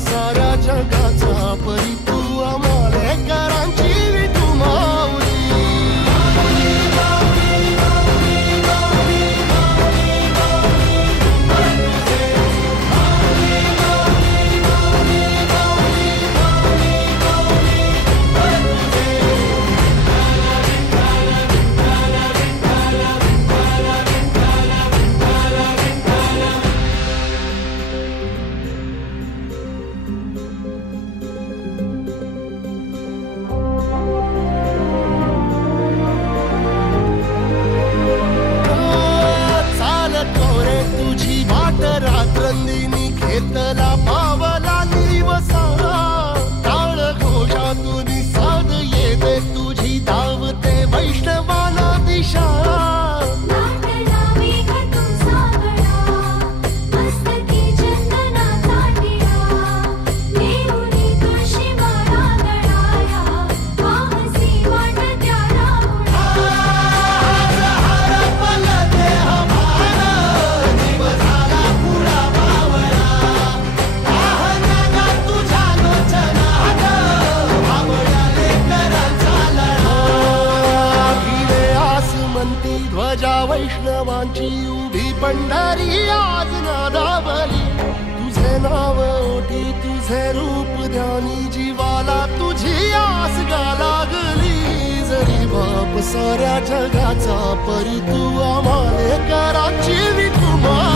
साऱ्या जगाचा परी तू आम्हाला करांची तू माऊली रात्रंदिनी घेतला पावला निवसा टाळ घोषातून साध येते तुझी धावते वैष्णवाला दिशा ध्वजा वैष्णवांची उभी पंढरी आज नादावली तुझे नाव ओठी तुझे रूप ध्यानी जीवाला तुझी आस गा लागली जरी बाप साऱ्या जगाचा परी तू आम्हाला कराची विठुमा